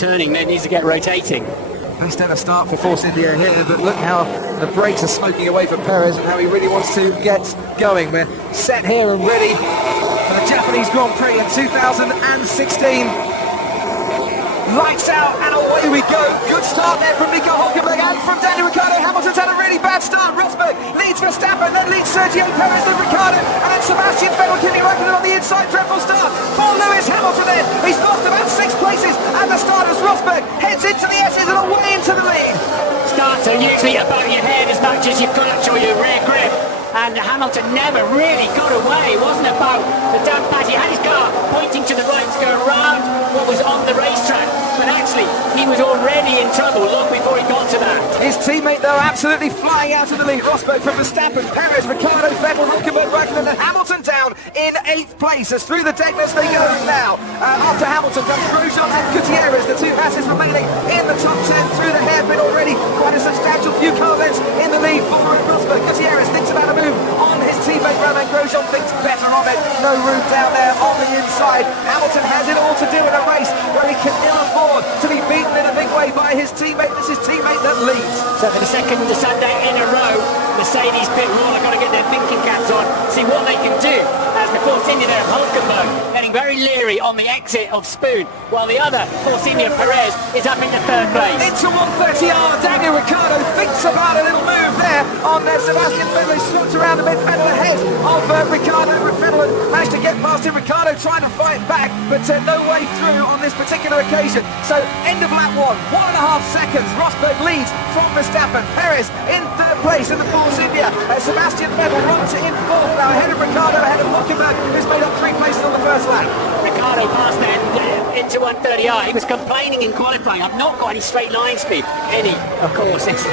turning, then needs to get rotating. Best ever start for Force India here, but look how the brakes are smoking away from Perez and how he really wants to get going. We're set here and ready for the Japanese Grand Prix in 2016. Lights out and away we go. Good start there from Nico Hülkenberg and from Daniel Ricciardo. Hamilton's had a really bad start. Rosberg leads Verstappen, then leads Sergio Perez, then Ricciardo, and then Sebastian Vettel. Kimi Räikkönen on the inside. Dreadful start for Lewis Hamilton there. He's lost about 6 places at the start as Rosberg heads into the S's and away into the lead. Starts are usually above your head as much as your clutch or your rear grip. And Hamilton never really got away. It wasn't about the damp patch. He had his car pointing to the right to go around what was on the racetrack. But actually, he was already in trouble long before he got to that. His teammate, though, absolutely flying out of the lead. Rosberg from Verstappen, Perez, Ricciardo, Vettel, Hülkenberg, Räikkönen, and Hamilton down in 8th place. As through the deckness they go now. After Hamilton comes Grosjean and Gutierrez, the two passes remaining in the top 10 through the hairpin already. Quite a substantial few car lengths in the lead for Rosberg. Gutierrez thinks about a move on his teammate Romain Grosjean, thinks better of it. No room down there on the inside. Hamilton has it all to do in a race where he can ill afford to be beaten in a big way by his teammate. This is teammate that leads. So for the second Sunday in a row, Mercedes pit wall are going to get their thinking caps on, see what they can do. As the Force India there, Hülkenberg getting very leery on the exit of Spoon, while the other Force India, Perez, is up into 3rd place. Into 130R, Daniel Ricciardo thinks about a little move there on Sebastian Vettel. He slipped around a bit, Vettel ahead of Ricciardo. Vettel managed to get past him. Ricciardo trying to fight back, but no way through on this particular occasion. So end of lap 1, 1.5 seconds. Rosberg leads from Verstappen. Perez in 3rd place in the Force India. Sebastian Vettel runs in 4th now, ahead of Ricciardo, ahead of Hülkenberg, who's made up 3 places on the first lap. Ricciardo passed then into 130R. He was complaining in qualifying, I've not got any straight line speed. Any, of course, it's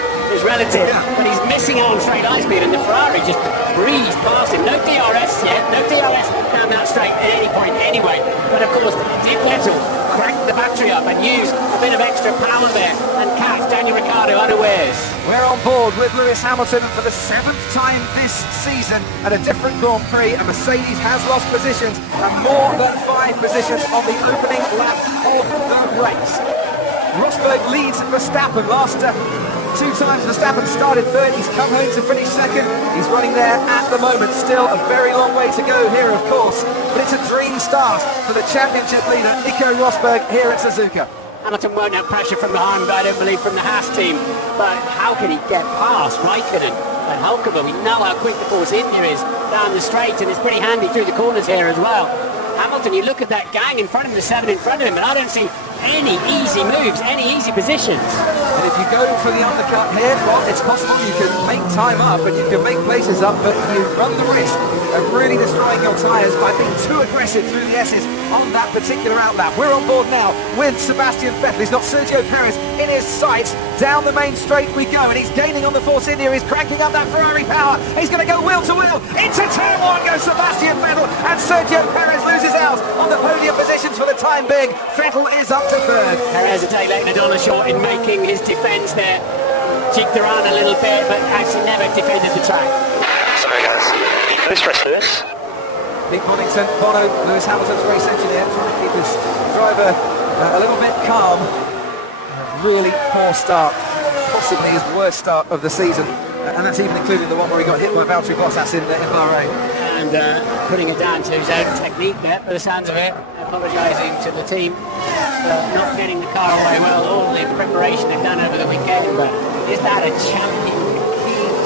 relative, but he's missing out on straight line speed, and the Ferrari just breezed past him. No DRS yet, no DRS down that straight at any point anyway. But of course, Vettel cranked the battery up and used a bit of extra power there and catch Daniel Ricciardo unawares. We're on board with Lewis Hamilton for the 7th time this season at a different Grand Prix, and Mercedes has lost positions and more than 5 positions on the opening lap of the race. Rosberg leads Verstappen. Last 2 times Verstappen started 3rd, he's come home to finish 2nd. He's running there at the moment. Still a very long way to go here, of course, but it's a dream start for the championship leader Nico Rosberg here at Suzuka. Hamilton won't have pressure from behind, but I don't believe from the Haas team. But how can he get past Räikkönen and Hülkenberg? We know how quick the Force India is down the straight, and it's pretty handy through the corners here as well. Hamilton, you look at that gang in front of him, the 7 in front of him, and I don't see any easy moves, any easy positions. And if you go for the undercut here, well, it's possible you can make time up and you can make places up, but you run the risk of really destroying your tyres by being too aggressive through the S's on that particular outlap. We're on board now with Sebastian Vettel. He's got Sergio Perez in his sights. Down the main straight we go, and he's gaining on the Force India. He's cranking up that Ferrari power. He's going to go wheel to wheel. Into turn 1 goes Sebastian Vettel, and Sergio Perez loses out on the podium positions for the time being. Vettel is up to 3rd. Perez a day late and a dollar short in making his defence there. Jigged around a little bit, but actually never defended the track. Sorry guys, Lewis press Lewis. Pete Bonington, Bono, Lewis Hamilton's race engineer, trying to keep his driver a little bit calm. A really poor start, possibly his worst start of the season, and that's even including the one where he got hit by Valtteri Bottas in Bahrain. And putting it down to his own technique there, by the sounds of it, apologising to the team for not getting the car away well, all the preparation they've done over the weekend. But is that a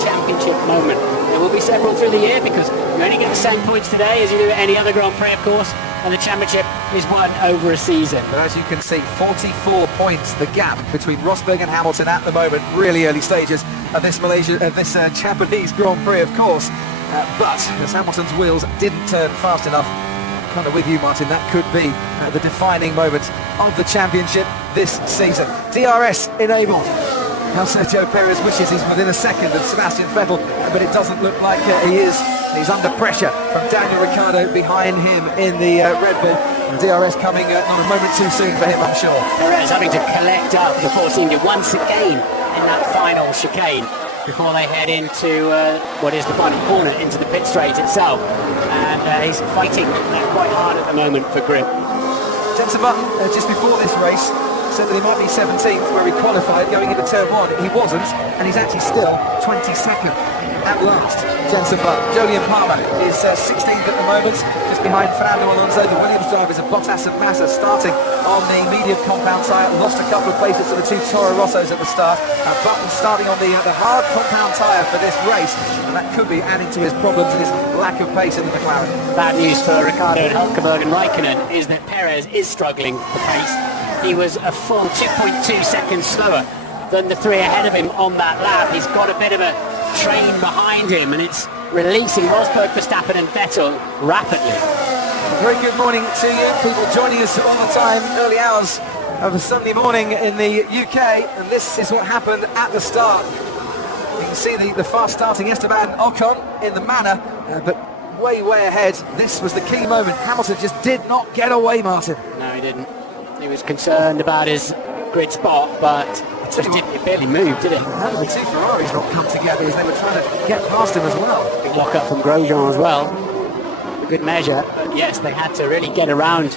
championship moment? There will be several through the year, because you only get the same points today as you do at any other Grand Prix, of course, and the championship is won over a season. But as you can see, 44 points the gap between Rosberg and Hamilton at the moment. Really early stages of this Japanese Grand Prix, of course. But as Hamilton's wheels didn't turn fast enough, I'm kind of with you, Martin, that could be the defining moment of the championship this season. DRS enabled. Now Sergio Perez wishes he's within a second of Sebastian Vettel, but it doesn't look like he is. He's under pressure from Daniel Ricciardo behind him in the Red Bull. And DRS coming not a moment too soon for him, I'm sure. Perez having to collect up the Force India once again in that final chicane before they head into what is the final corner, into the pit straight itself. And he's fighting quite hard at the moment for grip. Jensen Button, just before this race, said that he might be 17th where he qualified going into turn 1. He wasn't, and he's actually still 22nd at last. Jenson Button. Jolyon Palmer is 16th at the moment, just behind Fernando Alonso. The Williams drivers of Bottas and Massa starting on the medium compound tyre, lost a couple of places to the two Toro Rossos at the start. And Button starting on the hard compound tyre for this race, and that could be adding to his problems and his lack of pace in the McLaren. Bad news for Ricciardo and Hülkenberg and Raikkonen is that Perez is struggling for pace. He was a full 2.2 seconds slower than the three ahead of him on that lap. He's got a bit of a train behind him, and it's releasing Rosberg, Verstappen and Vettel rapidly. Very good morning to you, people joining us all the time, early hours of a Sunday morning in the UK, and this is what happened at the start. You can see the fast starting Esteban Ocon in the Manor, but way ahead. This was the key moment. Hamilton just did not get away, Martin. No, he didn't. He was concerned about his grid spot, but it barely moved, did it? How did the two Ferraris not come together as they were trying to get past him as well? Big walk up from Grosjean as well. A good measure, but yes, they had to really get around.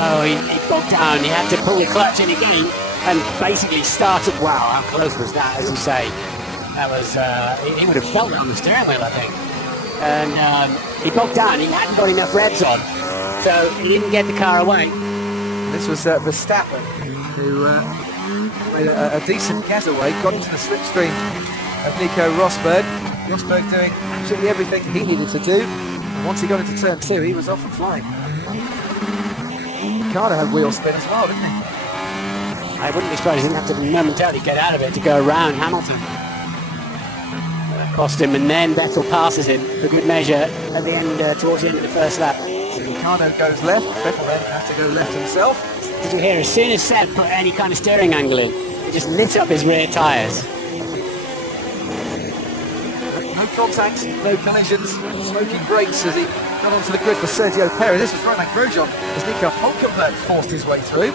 Oh, he bogged down. He had to pull the clutch in again and basically started. Wow, how close was that, as you say? That was, he would have felt it on the steering wheel, I think. And he bogged down. He hadn't got enough revs on, so he didn't get the car away. This was Verstappen, who made a decent getaway, got into the slipstream of Nico Rosberg. Rosberg doing absolutely everything he needed to do. And once he got into turn 2, he was off and flying. Ricardo had wheel spin as well, didn't he? I wouldn't be surprised he didn't have to momentarily get out of it to go around Hamilton. Cost him, and then Vettel passes him for good measure at the end, towards the end of the first lap. Ricardo goes left, Vettel then has to go left himself. Did you hear, as soon as Seb put any kind of steering angle in, it just lit up his rear tyres. No contact, no collisions, smoking brakes as he got onto the grid for Sergio Perez. This was Romain Grosjean as Nico Hülkenberg forced his way through.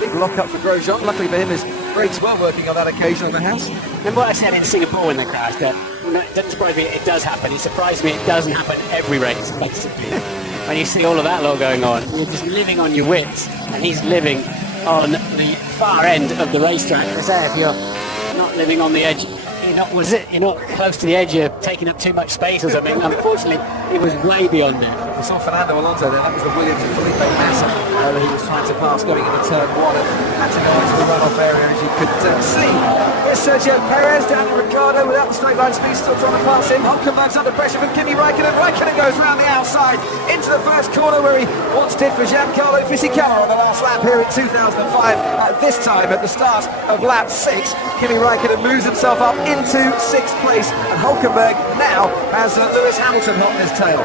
Big lock up for Grosjean. Luckily for him, his brakes were working on that occasion on the house. Remember what I said in Singapore when they crashed? That it doesn't surprise me it does happen. It surprised me it doesn't happen every race, basically. When you see all of that lot going on, you're just living on your wits, and he's living on the far end of the racetrack. As I say, if you're not living on the edge, you're not close to the edge, you're taking up too much space or something. Unfortunately, it was way beyond there. We saw Fernando Alonso there, that was the Williams and Felipe Massa that he was trying to pass going into turn 1 and had to go into the runoff area, as you could see. Here's Sergio Perez down to Ricciardo without the straight line speed, still trying to pass him. Hülkenberg's under pressure from Kimi Raikkonen. Raikkonen goes round the outside into the first corner where he once did for Giancarlo Fisichella on the last lap here in 2005. At this time, at the start of lap 6, Kimi Raikkonen moves himself up into 6th place, and Hülkenberg now has Lewis Hamilton hot in his tail.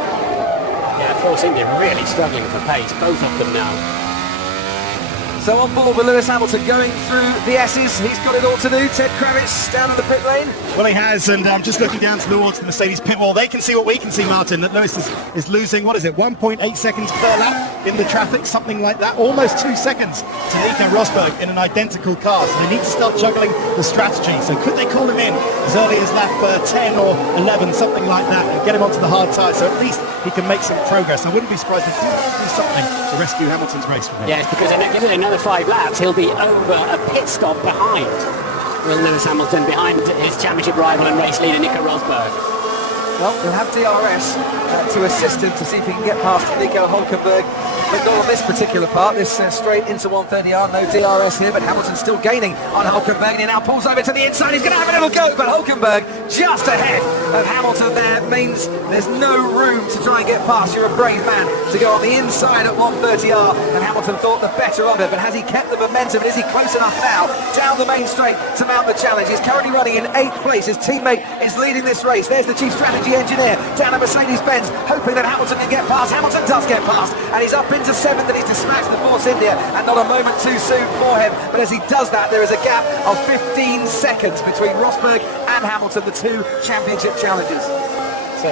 Yeah, Force India really struggling for pace, both of them now. So on board with Lewis Hamilton going through the S's. He's got it all to do. Ted Kravitz down on the pit lane. Well, he has, and just looking down towards the Mercedes pit wall, they can see what we can see, Martin, that Lewis is losing, 1.8 seconds per lap in the traffic, something like that, almost 2 seconds to Nico Rosberg in an identical car. So they need to start juggling the strategy. So could they call him in as early as lap 10 or 11, something like that, and get him onto the hard tyre, so at least he can make some progress. I wouldn't be surprised if he do something to rescue Hamilton's race from him. Yes, because give it another 5 laps, he'll be over a pit stop behind Lewis Hamilton, behind his championship rival and race leader Nico Rosberg. Well, he'll have DRS to assist him to see if he can get past Nico Hülkenberg. But not on this particular part, this straight into 130R, no DRS here, but Hamilton's still gaining on Hülkenberg, and he now pulls over to the inside. He's going to have a little go, but Hülkenberg just ahead of Hamilton there means there's no room to try and get past. You're a brave man to go on the inside at 130R, and Hamilton thought the better of it, but has he kept the momentum, and is he close enough now down the main straight to mount the challenge? He's currently running in 8th place. His teammate is leading this race. There's the chief strategy engineer down at Mercedes-Benz, hoping that Hamilton can get past. Hamilton does get past, and he's up into 7th, and he's to smash the Force India, and not a moment too soon for him. But as he does that, there is a gap of 15 seconds between Rosberg and Hamilton, the two championship challengers. So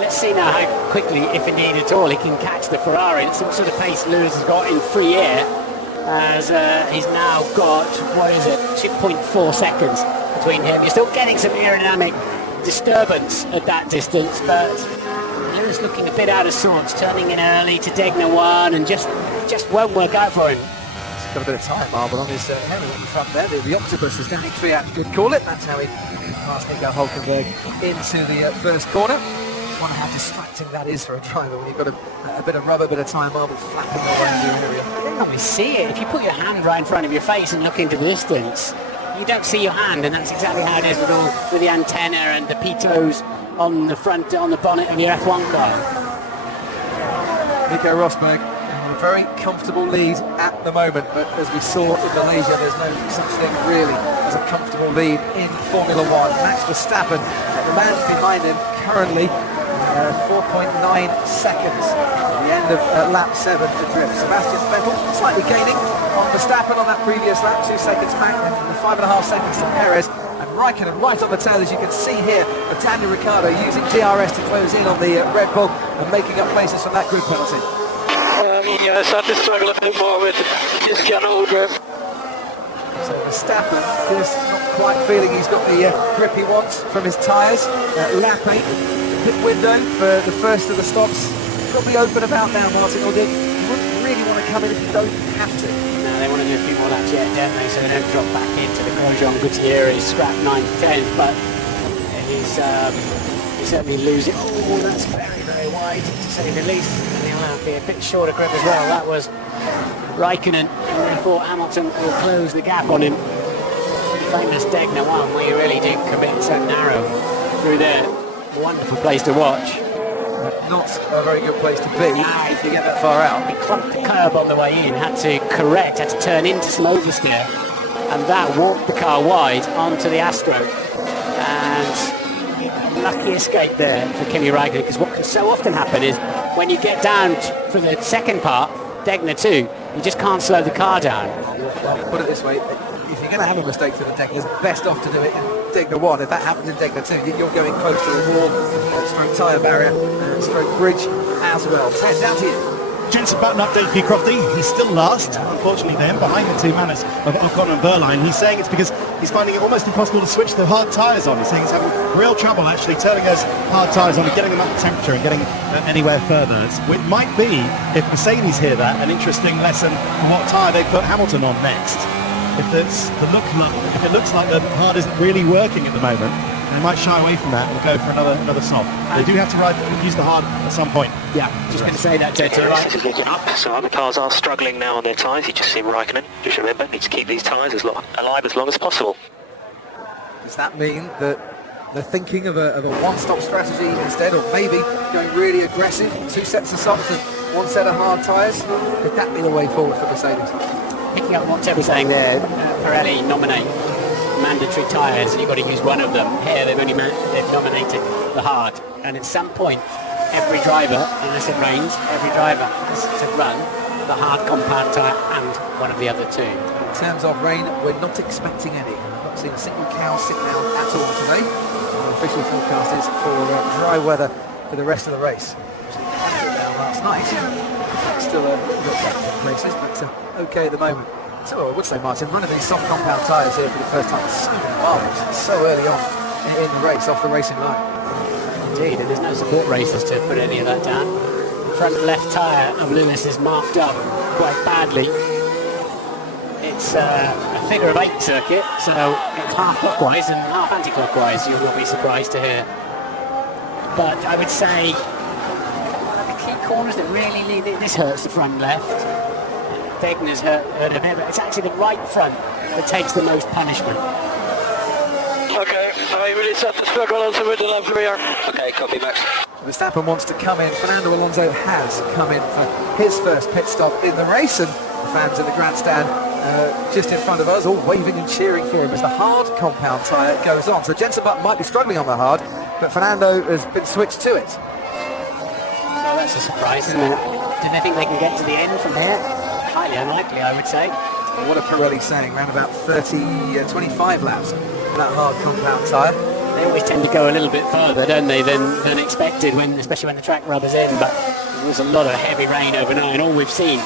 let's see now how quickly, if indeed at all, he can catch the Ferrari. It's some sort of pace Lewis has got in free air, as he's now got, 2.4 seconds between him. You're still getting some aerodynamic disturbance at that distance, but Lewis looking a bit out of sorts, turning in early to Degner 1 and just just won't work out for him. He's got a bit of time marble on his helmet in front there. The octopus is going to good call it. That's how he passed Nico Hulkenberg into the first corner. I wonder how distracting that is for a driver when you've got a bit of rubber, bit of time marble flapping all around your area. You don't normally see it. If you put your hand right in front of your face and look into the distance, you don't see your hand, and that's exactly how it is with the antenna and the pitos on the front, on the bonnet of your F1 car. Nico Rosberg in a very comfortable lead at the moment, but as we saw in Malaysia, there's no such thing really as a comfortable lead in Formula One. Max Verstappen, the man behind him currently 4.9 seconds at the end of lap 7 to drift. Sebastian Vettel slightly gaining on Verstappen on that previous lap, 2 seconds back, and 5.5 seconds to Perez. And Raikkonen right on the tail, as you can see here, for Daniel Ricciardo using DRS to close in on the Red Bull and making up places from that grid penalty. Yeah, I started to struggle a bit more with this general grip. So Verstappen is not quite feeling he's got the grip he wants from his tyres. Lap 8, the pit window for the first of the stops. Probably open about now, Martin, or you wouldn't really want to come in if you don't have to. No, they want to do a few more laps yet, don't they? So they don't drop back into the Grosjean Gutierrez scrap 9-10, but he's certainly losing. Oh, that's very, very wide to say the least. And he'll have to be a bit shorter grip as well. That was Raikkonen, and therefore Hamilton will close the gap on him. Famous Degner one, where you really do commit so narrow through there. Wonderful place to watch. Not a very good place to be if you get that far out. He clumped the curb on the way in, had to correct, had to turn into some oversteer, and that walked the car wide onto the Astro. And lucky escape there for Kimi Raikkonen, because what can so often happen is when you get down for the second part, Degner 2, you just can't slow the car down. Well, put it this way, if you're going to have a mistake for the Degner, it's best off to do it in Degner 1. If that happens in Degner 2, you're going close to the wall, stroke tyre barrier, stroke bridge as well. Ted, down to you. Jensen Button update for you, Crofty. He's still last, unfortunately then, behind the two Manners of Ocon and Wehrlein. He's saying it's because he's finding it almost impossible to switch the hard tyres on. He's saying he's having real trouble actually turning those hard tyres on and getting them up to temperature and getting anywhere further. It might be, if Mercedes hear that, an interesting lesson on what tyre they put Hamilton on next. If it looks like the hard isn't really working at the moment, they might shy away from that and go for another soft. They do have to use the hard at some point. Yeah, just going to say that, Ted. So other cars are struggling now on their tyres. You just see Raikkonen. Just remember, need to keep these tyres alive as long as possible. Does that mean that they're thinking of a one-stop strategy instead, or maybe going really aggressive, 2 sets of softs and 1 set of hard tyres? Could that be the way forward for Mercedes? Picking up what Ted was saying there, Pirelli nominate mandatory tyres, and you've got to use one of them. Here they've nominated the hard, and at some point every driver, unless it rains, every driver has to run the hard compound tyre and one of the other two. In terms of rain, we're not expecting any. We've not seen a single cow sit down at all today. The official forecast is for dry weather for the rest of the race. Down last night. Still got places, but okay at the moment. So I would say, Martin, running these soft compound tyres here for the first time is so marvellous, so early on in the race, off the racing line. Indeed, and there's no support races to put any of that down. Front left tyre of Lewis is marked up quite badly. It's a figure of 8 circuit, so it's half clockwise and half anti-clockwise, you will be surprised to hear. But I would say the key corners that really lead, this hurts the front left. Degner's hurt a bit, but it's actually the right front that takes the most punishment. Okay, I really set the struggle also with the left rear. Okay, copy, Max. Verstappen wants to come in. Fernando Alonso has come in for his first pit stop in the race, and the fans in the grandstand just in front of us all waving and cheering for him as the hard compound tyre goes on. So Jensen Button might be struggling on the hard, but Fernando has been switched to it. Well, that's a surprise, isn't it? Do they think they can get to the end from here? Highly unlikely, I would say. What are Pirelli saying? Around about 25 laps on that hard compound tyre. They always tend to go a little bit further, don't they, than expected, especially when the track rubbers in. But there was a lot of heavy rain overnight, and all we've seen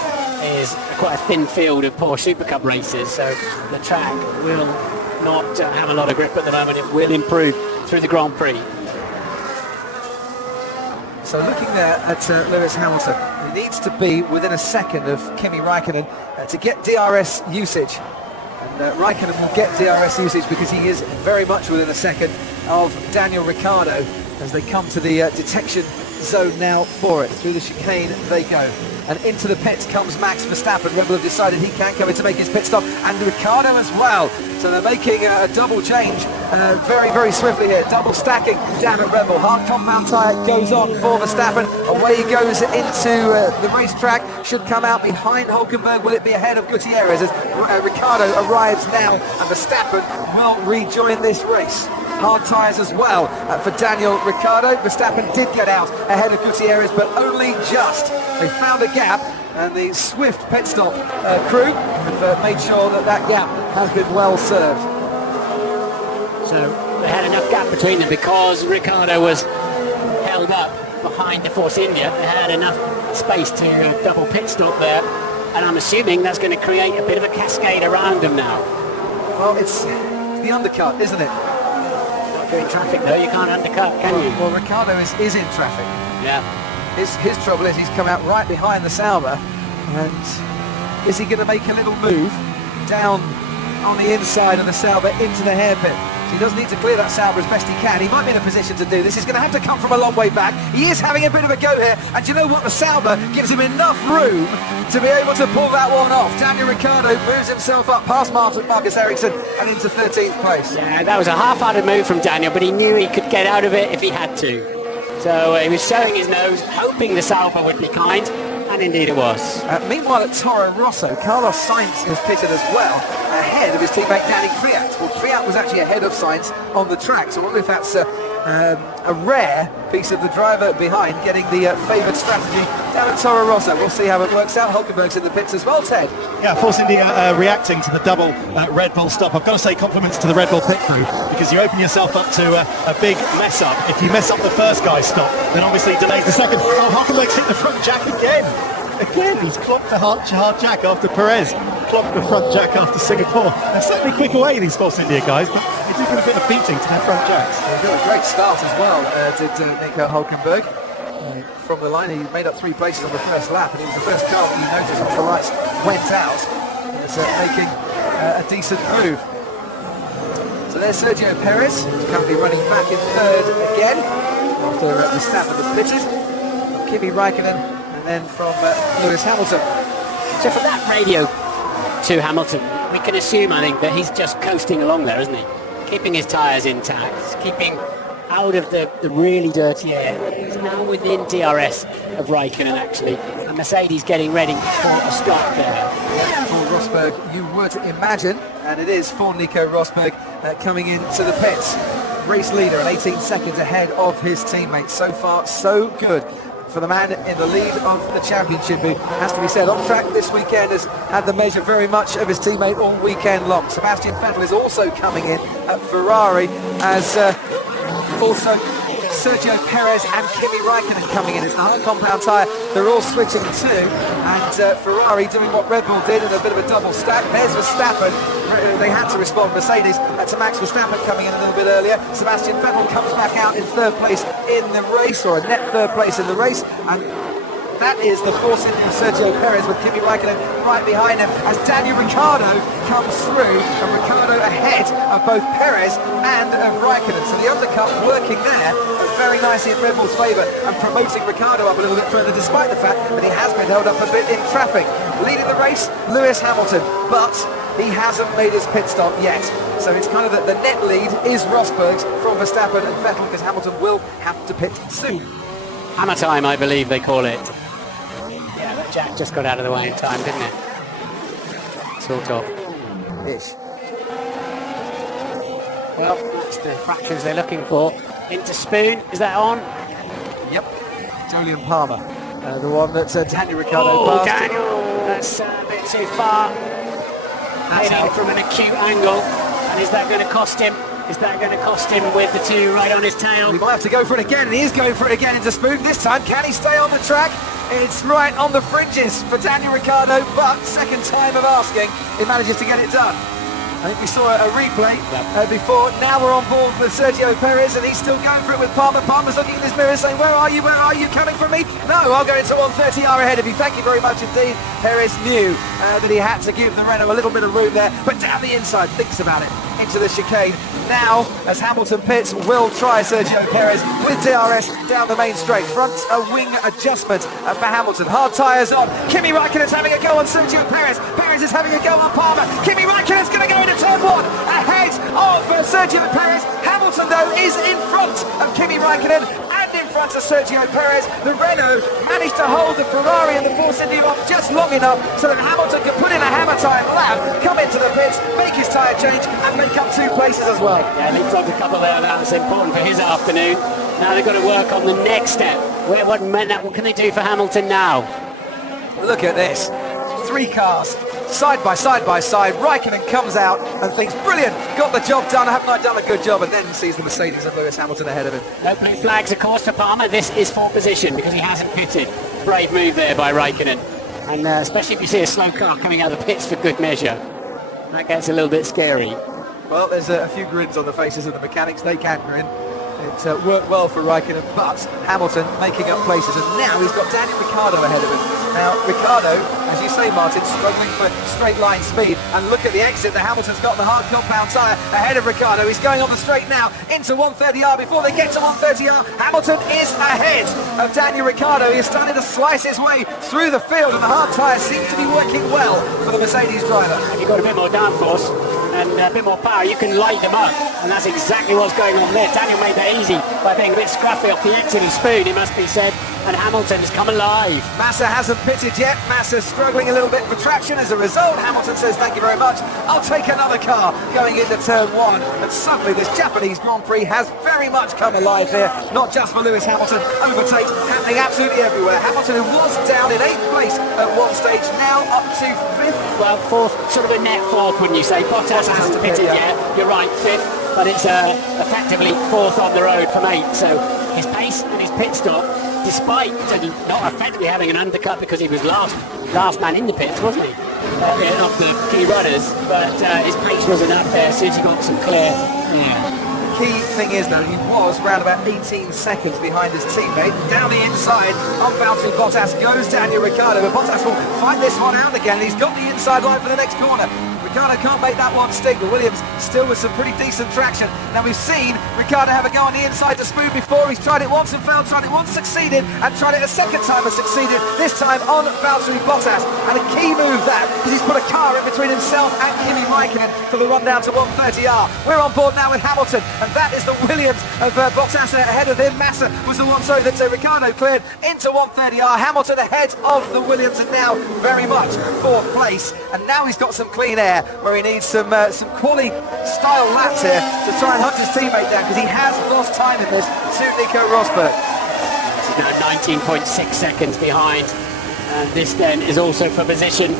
is quite a thin field of Porsche Super Cup races. So the track will not have a lot of grip at the moment. It will improve through the Grand Prix. So looking there at Lewis Hamilton, needs to be within a second of Kimi Raikkonen to get DRS usage. And Raikkonen will get DRS usage because he is very much within a second of Daniel Ricciardo as they come to the detection zone now for it. Through the chicane they go. And into the pits comes Max Verstappen. Red Bull have decided he can come in to make his pit stop, and Ricciardo as well. So they're making a double change very, very swiftly here. Double stacking down at Red Bull. Hard compound tyre goes on for Verstappen. Away he goes into the racetrack. Should come out behind Hulkenberg. Will it be ahead of Gutierrez as Ricciardo arrives now, and Verstappen will rejoin this race. Hard tyres as well for Daniel Ricciardo. Verstappen did get out ahead of Gutierrez, but only just. They found a gap, and the swift pit stop crew have made sure that that gap has been well served. So they had enough gap between them because Ricciardo was held up behind the Force India. They had enough space to double pit stop there, and I'm assuming that's going to create a bit of a cascade around them now. Well, it's the undercut, isn't it? In traffic though, you can't undercut, can you? Well, Ricciardo is in traffic. Yeah. His trouble is he's come out right behind the Sauber, and is he going to make a little move down on the inside of the Sauber into the hairpin? So he does need to clear that Sauber as best he can. He might be in a position to do this. He's going to have to come from a long way back. He is having a bit of a go here, and you know what? The Sauber gives him enough room to be able to pull that one off. Daniel Ricciardo moves himself up past Marcus Ericsson and into 13th place. Yeah, that was a half-hearted move from Daniel, but he knew he could get out of it if he had to. So he was showing his nose, hoping the Sauber would be kind, and indeed it was. Meanwhile at Toro Rosso, Carlos Sainz has pitted as well, ahead of his teammate Danny Kvyat. Well, Kvyat was actually ahead of Sainz on the track, so I wonder if that's a rare piece of the driver behind getting the favoured strategy down at Toro Rosso. We'll see how it works out. Hulkenberg's in the pits as well, Ted. Yeah, Force India reacting to the double Red Bull stop. I've got to say compliments to the Red Bull pit crew, because you open yourself up to a big mess up. If you mess up the first guy's stop, then obviously it delays the second. Oh, Hulkenberg's hit the front jack again. Again, he's clocked the hard jack after Perez, clocked the front jack after Singapore. They're certainly quick away, these Force India guys, but they do get a bit of beating to their front jacks. He did a great start as well, did Nico Hulkenberg. From the line, he made up 3 places on the first lap, and he was the first car that you noticed once the lights went out. It's making a decent move. So there's Sergio Perez, who's currently running back in 3rd again, after the snap of the pitted. Kimi Raikkonen, and then from Lewis Hamilton. So from that radio to Hamilton, we can assume, I think, that he's just coasting along there, isn't he? Keeping his tyres intact, keeping out of the really dirty air. He's now within DRS of Raikkonen, actually. And Mercedes getting ready for a stop there. For Rosberg, you would imagine, and it is for Nico Rosberg coming into the pits. Race leader and 18 seconds ahead of his teammates. So far, so good for the man in the lead of the championship, who has to be said on track this weekend has had the measure very much of his teammate all weekend long. Sebastian Vettel is also coming in at Ferrari, as also Sergio Perez and Kimi Raikkonen coming in. It's the hard compound tyre they're all switching to, and Ferrari doing what Red Bull did in a bit of a double stack. There's Verstappen. They had to respond. Mercedes to Max Verstappen coming in a little bit earlier. Sebastian Vettel comes back out in 3rd place in the race, or a net 3rd place in the race, and that is the Force India Sergio Perez with Kimi Raikkonen right behind him as Daniel Ricciardo comes through, and Ricciardo ahead of both Perez and of Raikkonen. So the undercut working there very nicely in Red Bull's favour and promoting Ricciardo up a little bit further, despite the fact that he has been held up a bit in traffic. Leading the race, Lewis Hamilton, but he hasn't made his pit stop yet. So it's kind of the net lead is Rosberg's from Verstappen and Vettel, because Hamilton will have to pit soon. Hammer time, I believe they call it. Yeah, that jack just got out of the way in time, didn't it? Sort of. Ish. Well, that's the fractions they're looking for. Into Spoon, is that on? Yep. Julian Palmer, the one that Daniel Ricciardo passed. Daniel, that's a bit too far. Heading from an acute angle, and is that going to cost him? Is that going to cost him with the 2 right on his tail? He might have to go for it again, and he is going for it again into Spoon. This time, can he stay on the track? It's right on the fringes for Daniel Ricciardo, but second time of asking, he manages to get it done. I think we saw a replay before. Now we're on board with Sergio Perez, and he's still going for it with Palmer. Palmer's looking in his mirror saying, where are you? Where are you? Coming from me? No, I'll go into 130R ahead of you. Thank you very much indeed. Perez knew that he had to give the Renault a little bit of room there, but down the inside, thinks about it, into the chicane. Now, as Hamilton pits, will try Sergio Perez with DRS down the main straight. Front wing adjustment for Hamilton. Hard tyres on. Kimi Raikkonen's having a go on Sergio Perez. Perez is having a go on Palmer. Kimi Raikkonen's going to go into turn 1 ahead of Sergio Perez. Hamilton, though, is in front of Kimi Raikkonen and in front of Sergio Perez. The Renault managed to hold the Ferrari and the Force India off just long enough so that Hamilton could put in a hammer time lap, come into the pits, make his tyre change and make up 2 places as well. Yeah, leapfrogged a couple there. That was important for his afternoon. Now they've got to work on the next step. What can they do for Hamilton now? Look at this. 3 cars, side by side by side. Raikkonen comes out and thinks, brilliant, got the job done, haven't I done a good job? And then sees the Mercedes of Lewis Hamilton ahead of him. No blue flags, of course, for Palmer. This is for position because he hasn't pitted. Brave move there by Raikkonen. And especially if you see a slow car coming out of the pits for good measure. That gets a little bit scary. Well, there's a few grins on the faces of the mechanics. They can grin. It worked well for Raikkonen, but Hamilton making up places, and now he's got Daniel Ricciardo ahead of him. Now, Ricciardo, as you say, Martin, struggling for straight line speed, and look at the exit that Hamilton's got the hard compound tyre ahead of Ricciardo. He's going on the straight now into 130R. Before they get to 130R, Hamilton is ahead of Daniel Ricciardo. He is starting to slice his way through the field, and the hard tyre seems to be working well for the Mercedes driver. If you've got a bit more downforce and a bit more power, you can light them up, and that's exactly what's going on there. Daniel made that easy by being a bit scruffy off the exit and spoon, it must be said, and Hamilton has come alive. Massa hasn't pitted yet. Massa's struggling a little bit for traction. As a result, Hamilton says, thank you very much, I'll take another car going into turn 1. And suddenly this Japanese Grand Prix has very much come alive here, not just for Lewis Hamilton. Overtakes happening absolutely everywhere. Hamilton, who was down in 8th place at one stage, now up to 5th. Well, 4th, sort of a net 4th, wouldn't you say? Bottas hasn't pitted yet, you're right, 5th, but it's effectively 4th on the road from 8th. So his pace and his pit stop, despite not effectively having an undercut because he was last man in the pits, wasn't he? Off the key runners, but his pace was enough there as soon as he got some clear. The key thing is, though, he was around about 18 seconds behind his teammate. Down the inside, on Valtteri Bottas goes Daniel Ricciardo, but Bottas will fight this one out again. He's got the inside line for the next corner. Ricciardo can't make that one stick, but Williams still with some pretty decent traction. Now we've seen Ricciardo have a go on the inside to smooth before. He's tried it once and failed, tried it once, succeeded, and tried it a second time and succeeded, this time on Valtteri Bottas. And a key move that, because he's put a car in between himself and Kimi Raikkonen for the run down to 130R. We're on board now with Hamilton, and that is the Williams of Bottas ahead of him. Massa was the one, sorry, that Ricciardo cleared into 130R. Hamilton ahead of the Williams, and now very much 4th place. And now he's got some clean air, where he needs some quality style laps here to try and hunt his teammate down, because he has lost time in this to Nico Rosberg. He's now 19.6 seconds behind, and this then is also for position.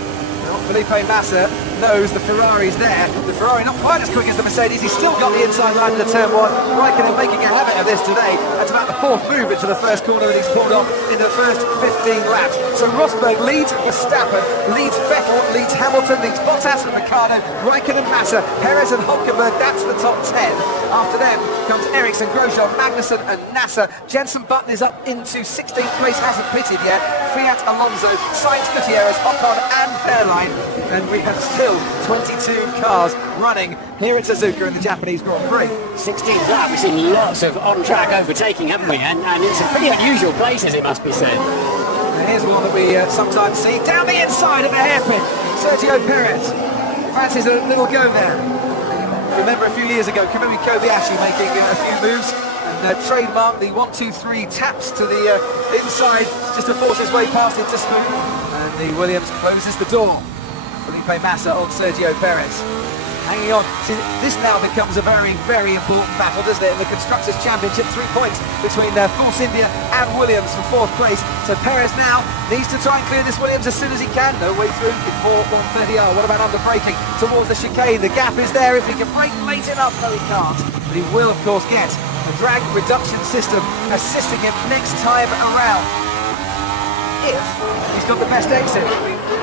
Felipe Massa knows the Ferrari's there. The Ferrari not quite as quick as the Mercedes. He's still got the inside line into turn 1. Raikkonen making a habit of this today. That's about the 4th move into the first corner that he's pulled off in the first 15 laps. So Rosberg leads Verstappen, leads Vettel, leads Hamilton, leads Bottas and Ricciardo, Raikkonen, Massa, Perez and Hülkenberg. That's the top 10. After them comes Ericsson, Grosjean, Magnussen and Nasser. Jenson Button is up into 16th place, hasn't pitted yet. Fiat, Alonso, Sainz, Gutierrez, Ocon and Fairline. And we have still 22 cars running here at Suzuka in the Japanese Grand Prix. 16th lap, we've seen lots of on-track overtaking, haven't we? And it's some pretty unusual places, it must be said. And here's one that we sometimes see down the inside of the hairpin. Sergio Perez fancies a little go there. Remember a few years ago, Kamui Kobayashi making a few moves and trademarked the 1-2-3 taps to the inside just to force his way past into spoon. And the Williams closes the door. Felipe Massa on Sergio Perez. Hanging on. See, this now becomes a very, very important battle, doesn't it? In the Constructors' Championship, 3 points between Force India and Williams for 4th place. So Perez now needs to try and clear this Williams as soon as he can. No way through before 130R. What about under braking towards the chicane? The gap is there if he can brake late enough. No, he can't. But he will, of course, get a drag reduction system assisting him next time around. If he's got the best exit.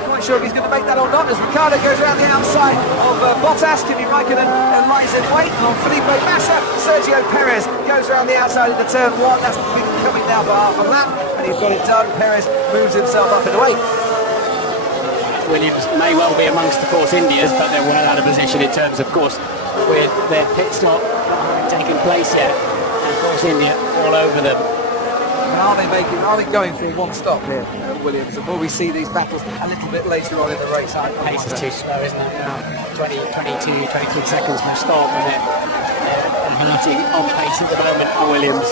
Quite sure if he's going to make that or not, as Ricciardo goes around the outside of Bottas. Kimi Raikkonen lies in wait on Felipe Massa. Sergio Perez goes around the outside into turn 1. That's been coming now for half a lap, and he's got it done. Perez moves himself up into 8th. Williams may well be amongst the Force Indias, but they're well out of position in terms, of course, with their pit stop not taking place yet, and Force India all over them. Are they going for one stop here, Williams? And will we see these battles a little bit later on in the race? Pace is too slow, isn't it? Yeah. 23 seconds for a stop, and they're hunting on pace at the moment for Williams.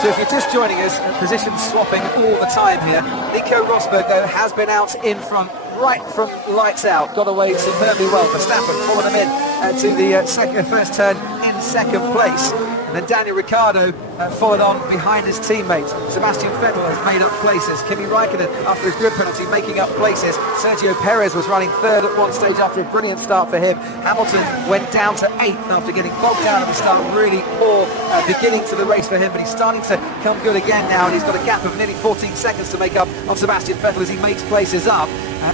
So if you're just joining us, position swapping all the time here. Nico Rosberg, though, has been out in front, right from lights out. Got away superbly well. Verstappen followed him in to the first turn in second place. And then Daniel Ricciardo followed on behind his teammate. Sebastian Vettel has made up places. Kimi Raikkonen, after his grid penalty, making up places. Sergio Perez was running third at one stage after a brilliant start for him. Hamilton went down to 8th after getting bogged down at the start. Really poor beginning to the race for him, but he's starting to come good again now, and he's got a gap of nearly 14 seconds to make up on Sebastian Vettel as he makes places up.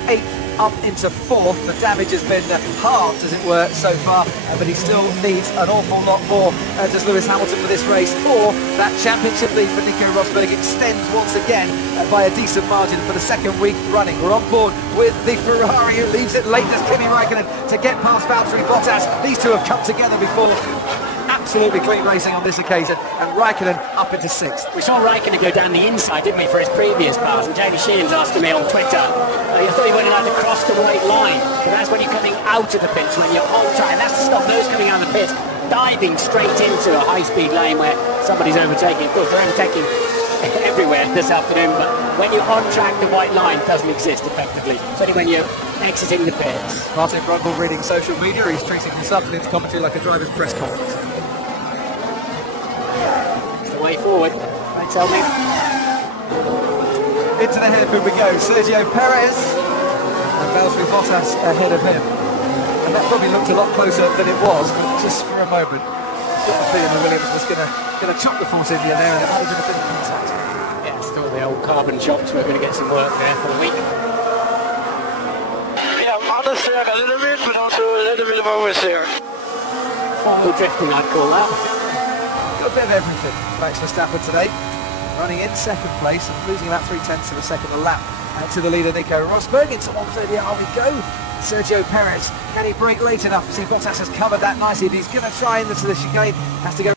8th up into 4th. The damage has been halved, as it were, so far, but he still needs an awful lot more, does Lewis Hamilton, for this race, or that championship lead for Nico Rosberg extends once again by a decent margin for the second week running. We're on board with the Ferrari, who leaves it late as Kimi Raikkonen to get past Valtteri Bottas. These two have come together before. Absolutely clean racing on this occasion, and Raikkonen up into 6th. We saw Raikkonen go down the inside, didn't we, for his previous pass, and Jamie Sheehan's asking me on Twitter, I thought he wasn't allowed to cross the white line, but that's when you're coming out of the pits, when you're on track, and that's to stop those coming out of the pits diving straight into a high-speed lane where somebody's overtaking. Of course, they're overtaking everywhere this afternoon, but when you're on track, the white line doesn't exist effectively. It's only when you're exiting the pits. Martin Brundle reading social media. He's treating this afternoon's commentary like a driver's press conference. It's the way forward, they tell me. Into the hairpin we go. Sergio Perez and Valtteri Bottas ahead of him. And that probably looked a lot closer than it was, but just for a moment, got the feeling that Williams was going to chop the Force India there, and it might have been a bit of contact. Yeah, still the old carbon shops. We're going to get some work there for the week. Yeah, understeer a little bit, but also a little bit of oversteer. Final drifting, I'd call that. Got a bit of everything, Max Verstappen today. Running in second place and losing about 0.3 of a second a lap to the leader Nico Rosberg. Into 130 we go. Sergio Perez, can he brake late enough? See, Bottas has covered that nicely. If he's going to try into the chicane, has to go